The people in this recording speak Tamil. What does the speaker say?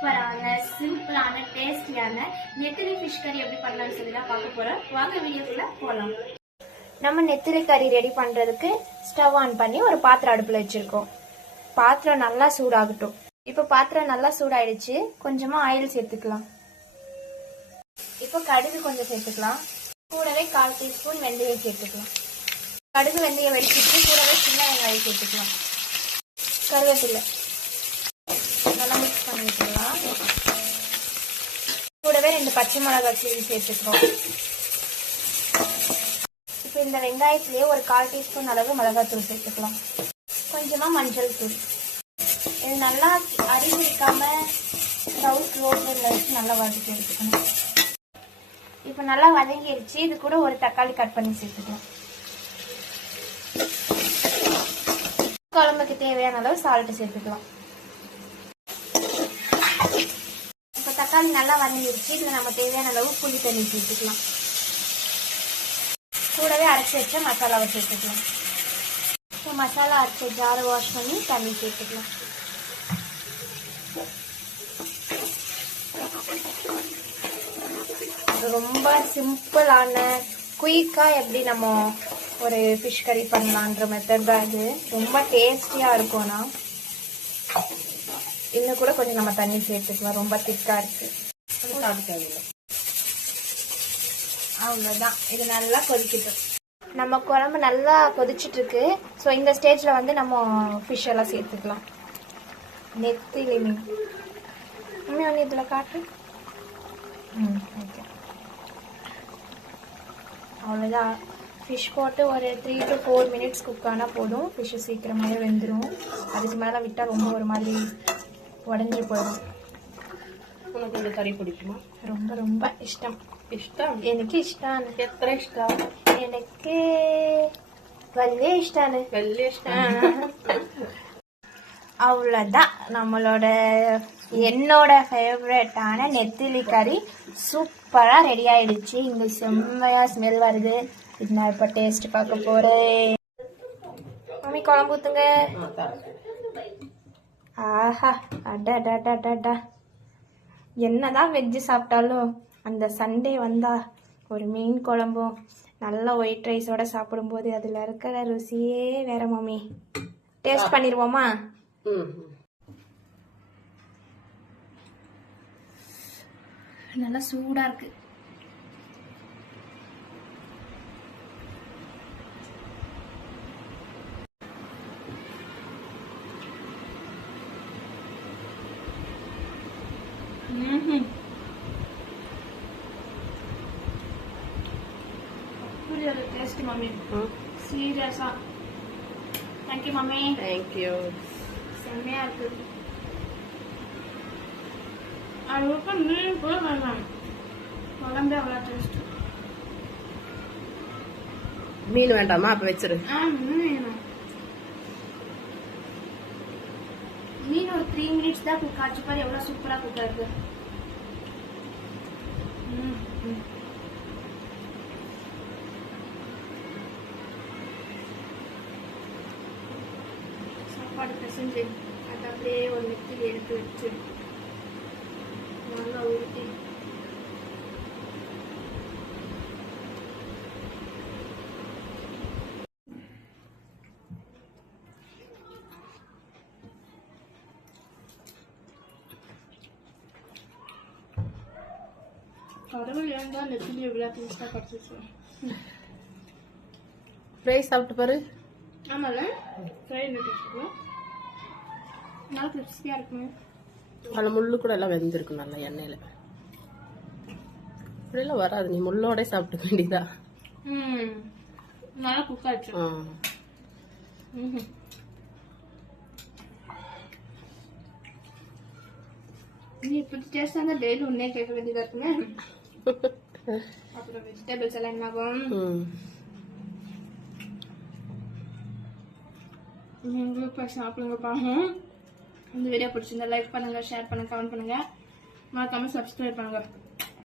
சூப்பரான சிம்பிளான டேஸ்டியான நெத்திலி ஃபிஷ் கறி எப்படி பண்ணலாம்னு சொல்லி தான் பார்க்க போறோம். வாங்க வீடியோக்குள்ள போகலாம். நம்ம நெத்திலி கறி ரெடி பண்றதுக்கு ஸ்டவ் ஆன் பண்ணி ஒரு பாத்திரம் அடுப்புல வச்சிருக்கோம். பாத்திரம் நல்லா சூடாகட்டும். இப்போ பாத்திரம் நல்லா சூடாயிடுச்சு. கொஞ்சமா ஆயில் சேர்த்துக்கலாம். இப்போ கடுகு கொஞ்சம் சேர்த்துக்கலாம். கூடவே 1/4 டீஸ்பூன் வெந்தயம் சேர்த்துக்கலாம். கடுகு வெந்தயம் வெடிச்சிட்டு கூடவே சின்ன வெங்காயம் சேர்த்துக்கலாம். கருவேப்பிலை நல்லா மிக்ஸ் பண்ணி விட்டுக்கலாம். கூடவே 2 பச்சை மிளகாய் கீரி சேர்த்துக்கிறோம். இப்போ இந்த வெங்காயத்திலேயே ஒரு 1/4 டீஸ்பூன் அளவு மிளகாத்தூள் சேர்த்துக்கலாம். கொஞ்சமா மஞ்சள் தூள். இது நல்லா அரிசிக்காம ஸ்டவ் ஸ்லோவில் வச்சு நல்லா வதக்கி எடுத்துக்கணும். இப்போ நல்லா வதங்கிடுச்சு. இது கூட ஒரு தக்காளி கட் பண்ணி சேர்த்துக்கலாம். குழம்புக்கு தேவையான அளவு சால்ட் சேர்த்துக்கலாம். இப்போ தக்காளி நல்லா வதங்கிடுச்சு. இதில் நம்ம தேவையான அளவு புளி தண்ணி சேர்த்துக்கலாம். கூடவே அரைச்சி வச்ச மசாலாவை சேர்த்துக்கலாம். இப்போ மசாலா அரைச்ச ஜாரை வாஷ் பண்ணி தண்ணி சேர்த்துக்கலாம். ரொம்ப சிம்பிளான குயிக்காக எப்படி நம்ம ஒரு ஃபிஷ் கறி பண்ணலான்ற மெத்தட் தான் இது. ரொம்ப டேஸ்டியாக இருக்கும்னா இன்னும் கூட கொஞ்சம் நம்ம தண்ணி சேர்த்துக்கலாம். ரொம்ப திக்காக இருக்கு. அவ்வளோதான். இது நல்லா கொதிக்கிட்டோம். நம்ம குழம்பு நல்லா கொதிச்சுட்டு இருக்கு. ஸோ இந்த ஸ்டேஜில் வந்து நம்ம ஃபிஷ் எல்லாம் சேர்த்துக்கலாம். நெத்திலி மீன் ஒன்று இதில் காட்டு. ஓகே, அவ்வளோதான். ஃபிஷ் போட்டு ஒரு 3 to 4 மினிட்ஸ் குக் ஆனால் போதும். ஃபிஷ்ஷு சீக்கிரமாகவே வெந்துடும். அதுக்கு மேலே விட்டால் ரொம்ப ஒரு மாதிரி உடஞ்சி போயிடும். உனக்கு இந்த கறி பிடிக்குமா? ரொம்ப ரொம்ப இஷ்டம். எனக்கு இஷ்டம். எத்தனை இஷ்டம்? எனக்கு வல்லே இஷ்டம். அவ்வளோதான். நம்மளோட என்னோட ஃபேவரட்டான நெத்திலி கறி சூப்பராக ரெடி ஆயிடுச்சு. இங்கே செம்மையாக ஸ்மெல் வருது. இது நான் இப்போ டேஸ்ட் பார்க்க போகிறேன். மம்மி குழம்பு ஊற்றுங்க. ஆஹா, அடா. என்னதான் வெஜ்ஜு சாப்பிட்டாலும் அந்த சண்டே வந்தா ஒரு மீன் குழம்பும் நல்லா ஒயிட் ரைஸோட சாப்பிடும்போது அதில் இருக்கிற ருசியே வேற. மம்மி டேஸ்ட் பண்ணிடுவோமா? நல்லா சூடா இருக்கு. புரியாது டேஸ்ட் மம்மி. சீரியஸா தேங்க்யூ மம்மி. தேங்க்யூ. செம்மையா இருக்கு. அது மீன் கூட வேணாம். குழம்பு அவ்வளோ டேஸ்ட். மீன் வேண்டாமா? அப்ப வச்சிரு. மீன் ஒரு 3 மினிட்ஸ் தான் குக் ஆச்சு. பாரு எவ்வளோ சூப்பராக குக் ஆயிருக்கு. சாப்பாடு பிசைஞ்சு அது அப்படியே ஒரு நெத்திலி எடுத்து வச்சு நல்லா ஊற்றி கடவுள் ஏன்டா நெத்திலி எவ்வளோ டேஸ்டாக கிடச்சிச்சு. ஃப்ரை சாப்பிட்டு பாரு. ஆமாம்ல, ஃப்ரை என்ன டேஸ்ட் நல்லா கிறிஸ்பியாக இருக்குங்க. அதில் முள்ளு கூட எல்லாம் வெந்திருக்கும் நல்லா எண்ணெயில். இப்படியெல்லாம் வராது. நீ முள்ளோட சாப்பிட்டுக்க வேண்டியதா. நல்லா குக் ஆச்சு. நீ இப்படி டேஸ்டாக இருந்தால் டெய்லி உன்னே கேட்க வேண்டியதாக இருக்குங்க. அப்புறம் வெஜிடபிள்ஸ் எல்லாம் என்ன ஆகும்? நீங்களும் போய் சாப்பிடுங்க. பாருங்க. இந்த வீடியோ பிடிச்சிருந்தா லைக் பண்ணுங்க, ஷேர் பண்ணுங்க, கமெண்ட் பண்ணுங்க, மறக்காம சப்ஸ்கிரைப் பண்ணுங்க.